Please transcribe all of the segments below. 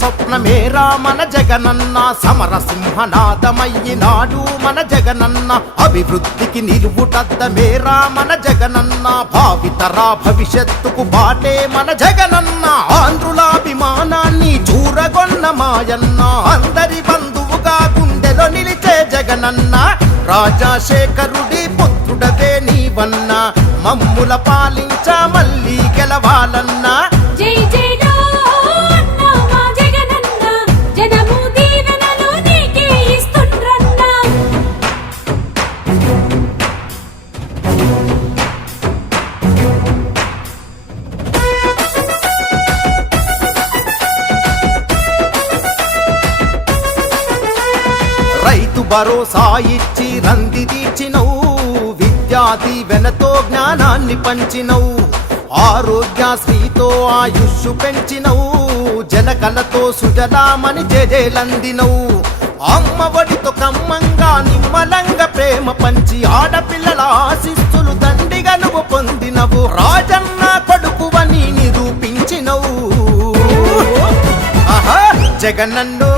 స్వప్నమేరా మన జగనన్న, సమరసింహనాదమయ్యినాడు మన జగనన్న, అభివృద్ధికి నిలువుటద్దమేరా మన జగనన్న, భావితరా భవిష్యత్తుకు బాటే మన జగనన్న, ఆంధ్రులాభిమానాన్ని చూరగొన్న మాయన్న, అందరి బంధువుగా గుండెలో నిలిచే జగనన్న, రాజశేఖరుడి పుత్రుడవే నీవన్న, మమ్ముల పాలించ మళ్ళీ గెలవాలన్నా. జై జై రైతు భరోసా ఇచ్చి రంది తీర్చినవు, విద్యా దీవెనతో జ్ఞానాన్ని పంచినవు, ఆరోగ్యశ్రీతో ఆయుష్ పెంచినవు, జనకలతో సుజలామని జేజేలందినవు, అమ్మ ఒడితో కమ్మంగా నిమ్మలంగా ప్రేమ పంచి ఆడపిల్లల ఆశిస్తులు దండిగా నువ్వు పొందినవు, రాజన్న కొడుకువని నిరూపించినవు. ఆహా జగనన్నో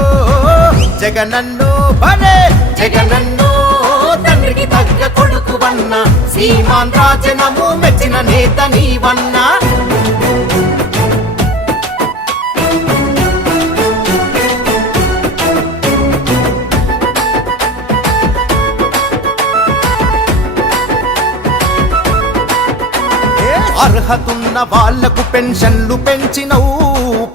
జగనన్నో భలే జగనన్నో, తండ్రికి తగ్గ కొడుకువన్న, సీమాంధ్ర జనము మెచ్చిన నేత నీవన్నా. అర్హతున్న వాళ్లకు పెన్షన్లు పెంచినవు,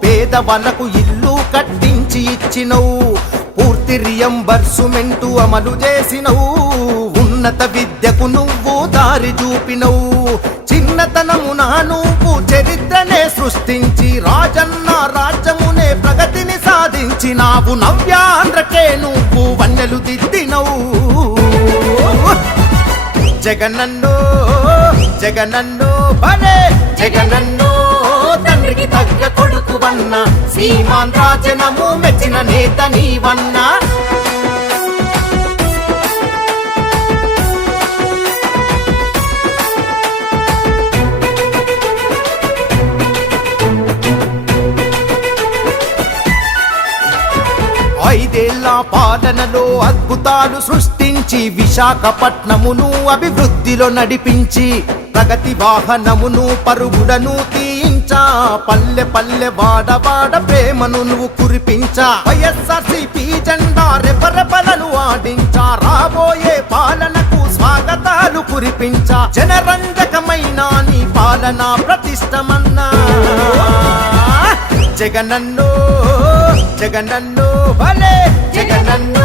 పేదవాళ్లకు ఇల్లు కట్టించి ఇచ్చినవు, పూర్తి రియంబర్సుమెంటు అమలు చేసినవు, ఉన్నత విద్యకు నువ్వు దారి చూపినవు, చిన్నతనమున నువ్వు చరిత్రనే సృష్టించి రాజన్న రాజ్యమునే ప్రగతిని సాధించినావు, నవ్యాంధ్రకే నువ్వు వన్నెలు దిద్దినవు. జగనన్నో జగనన్నో భలే జగనన్నో, తండ్రికి తగ్గ కొడుకువన్న, సీమాంధ్ర జనము మెచ్చిన నేత నీవన్నా. ఐదేళ్ల పాలనలో అద్భుతాలు సృష్టించి విశాఖపట్నమును అభివృద్ధిలో నడిపించి, ప్రగతి వాహనమును పరుగుడను తీయించా, పల్లె పల్లె వాడవాడ ప్రేమను నువ్వు కురిపించా, వైఎస్ఆర్సీపీ జెండా రెపరెపలను ఆడించా, రాబోయే పాలనకు స్వాగతాలు కురిపించా, జనరంజకమైన నీ పాలన ప్రతిష్టమన్నా. జగనన్నో జగనన్నో భలే జగనన్నో,